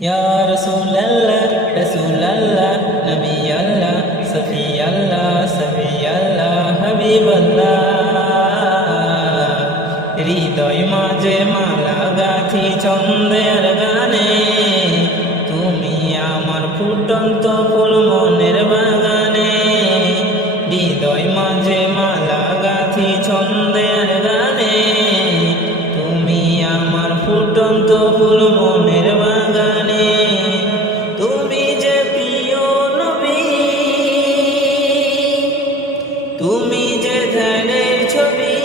ইয়া রাসূলুল্লাহ রাসূলুল্লাহ নবী আল্লাহ সফি আল্লাহ সফি আল্লাহ হাবিবাল্লাহ হৃদয় মাঝে মালা গাঁথি ছন্দের গানে তুমি আমার ফুটন্ত ফুল মনের বাগানে হৃদয় মাঝে মালা গাঁথি ছন্দের গানে তুমি আমার ফুটন্ত ফুল মনের বাগানে তুমি যে প্রিয় নবী তুমি যে ধ্যানের ছবি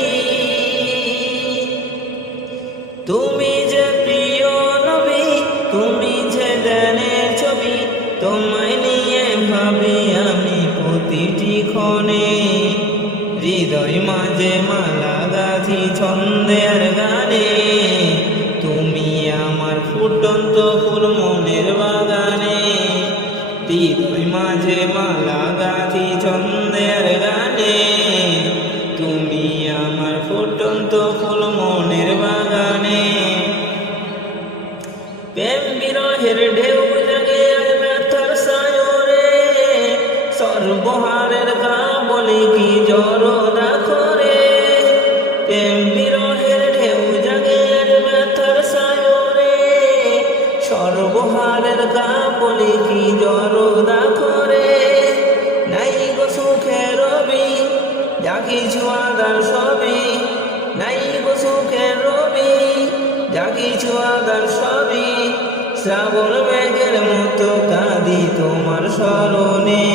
তুমি যে প্রিয় নবী তুমি যে ধ্যানের ছবি তোমায় নিয়ে ভাবি আমি প্রতিটি ক্ষণে হৃদয় মাঝে মালা গাঁথি ছন্দের গানে তুমি আমার ফুটন্ত ফুল মনের বাগানে হৃদয় মাঝে মালা গাঁথি ছন্দের গানে তুমি আমার ফুটন্ত ফুল মনের বাগানে প্রেম বিরহের ঢেউ জাগে আজ ব্যথার সায়রে সর্বহারের গা বলে কি জড়তা করে প্রেম বিরহের ঢেউ জাগে আজ ব্যথার সায়রে সর্বহারের গা বলে কি জড়তা করে নাই গো সুখের রবি যা কিছু আদার সবই নাই গো সুখের রবি যা কিছু আদার সবই শ্রাবণ মেঘের মতো কাঁদি তোমার স্মরণে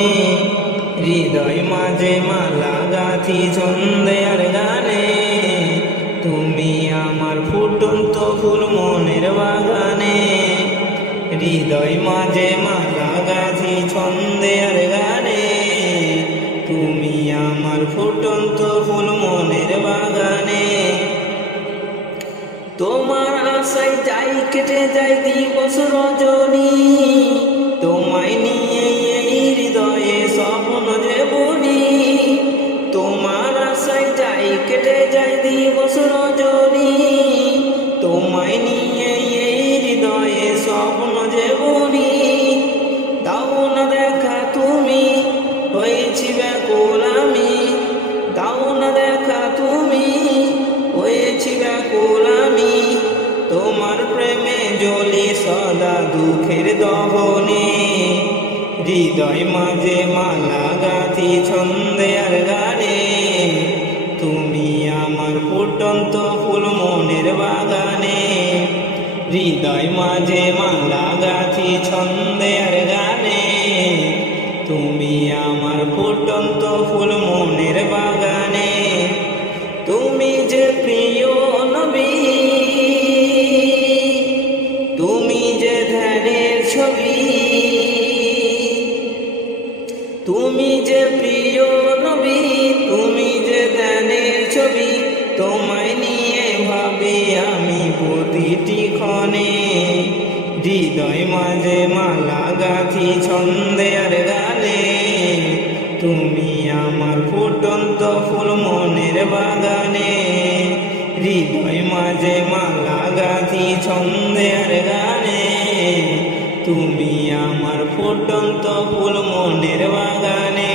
হৃদয় মাঝে মালা গাঁথি ছন্দের গানে তুমি আমার ফুটন্ত ফুল মনের বাগানে হৃদয় মাঝে মালা গাঁথি ছন্দের গানে তুমি আমার ফুটন্ত ফুল মনের বাগানে তোমার আশায় যাই কেটে যায় দিবস রজনী তোমায় নিয়ে এই হৃদয়ে স্বপ্ন যে বুনি তোমার আশায় যাই কেটে যায় দিবস রজনী তোমায় নিয়ে এই হৃদয়ে স্বপ্ন যে বুনি দাও না দেখা তুমি হয়েছি ব্যাকুল আমি দাও না দেখা তুমি হয়েছি ব্যাকুল আমি তোমার প্রেমে জ্বলি সদা দুঃখের দহনে হৃদয় মাঝে মালা গাঁথি ছন্দের গানে তুমি আমার ফুটন্ত ফুল মনের বাগানে হৃদয় মাঝে মালা গাঁথি ছন্দের গানে তুমি আমার ফুটন্ত ফুল মনের বাগানে তুমি যে প্রিয় নবী তুমি যে ধ্যানের ছবি তুমি যে প্রিয় নবী তুমি যে ধ্যানের ছবি তোমায় নিয়ে ভাবি আমি প্রতিটি ক্ষণে হৃদয় মাঝে মালা গাঁথি ছন্দের গানে তুমি আমার ফুটন্ত ফুল মনের বাগানে হৃদয় মাঝে মালা গাঁথি ছন্দের গানে তুমি আমার ফুটন্ত ফুল মনের বাগানে।